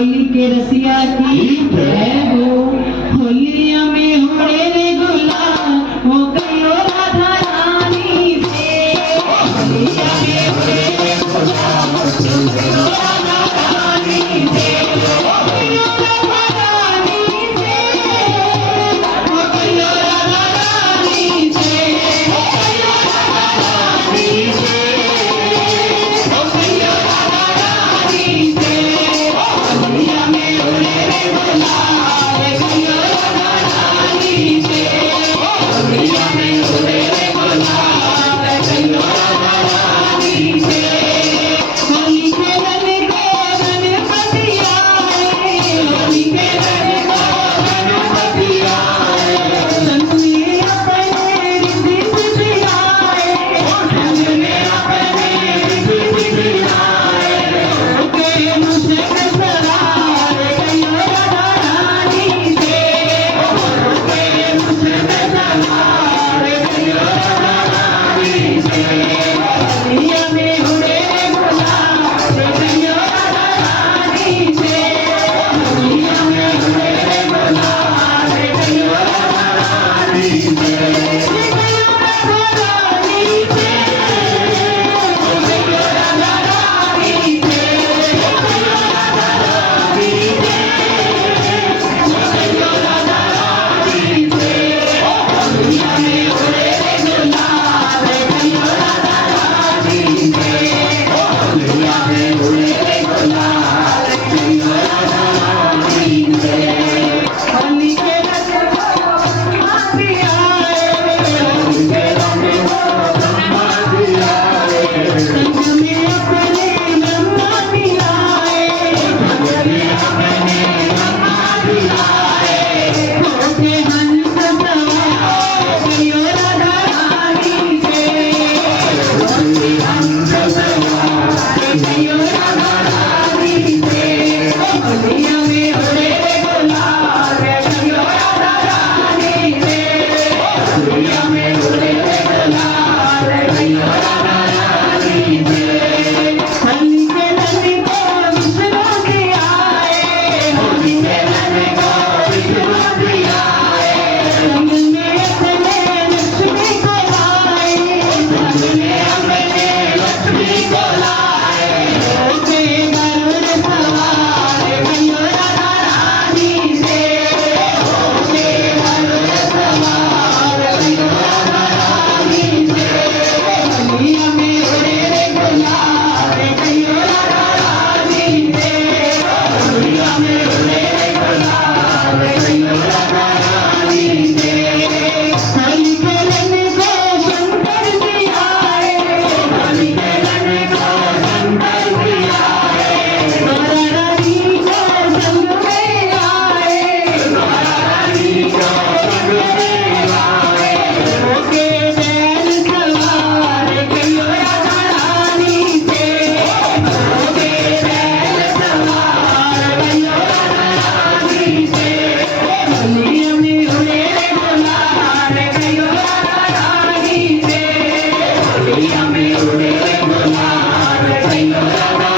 होली के रसिया की जय हो। होलिया में उड़े रे गुलाल हो गयो राधा रानी से। होलिया में उड़े रे गुलाल हो गयो राधा रानी से। हो गयो राधा रानी से। हो गयो राधा रानी से। हो गयो राधा रानी से। हो गयो राधा रानी से। होलिया में उड़े रे गुलाल गयो राधा रानी से। होलिया में उड़े रे गुलाल गयो राधा रानी से। होली खेलने को गणपति आए। होली खेलने को गणपति आए। संग में अपने रिद्धि सिद्धि आए। संग में अपने रिद्धि सिद्धि आए। होके मुझक सवार गयो राधा रानी से। होके मुझक सवार गयो राधा रानी से। होलिया में उड़े रे गुलाल गयो राधा रानी से। होलिया में उड़े रे गुलाल गयो राधा रानी से। गयो राधा रानी से। गयो राधा रानी से। गयो राधा रानी से। गयो राधा रानी से। होलिया में उड़े रे गुलाल गयो राधा रानी से। होलिया में उड़े रे गुलाल गयो राधा रानी से। होली के रंग माती आए। होली के रंग माती आए। संग में अपने नन्हाती आए। संग में अपने नन्हाती आए। होके हंस सवार गयो राधा रानी से। होके हंस सवार गयो राधा रानी से। होलिया में उड़े रे गुलाल गयो राधा रानी से। होलिया में उड़े रे गुलाल गयो राधा रानी से। होली खेलने को विश्वासी आए। होली खेलने को विश्वासी आए। संग में अपने लक्ष्मी को लाए। संग में अपने लक्ष्मी को लाए। होके गरुड़ सवार गयो राधा रानी से। होके गरुड़ सवार गयो राधा रानी से। होलिया में उड़े रे गुलाल गयो राधा रानी से। होलिया में उड़े रे गुलाल गयो राधा रानी से। होली खेलने को शंकर जी आए। होली खेलने को शंकर जी आए। राधा रानी को संग में आए। राधा रानी को संग में आए। होके बैल सवार गयो राधा रानी से। होके बैल सवार गयो राधा रानी से। होलिया में उड़े रे गुलाल गयो राधा रानी से। होलिया में उड़े रे गुलाल गयो राधा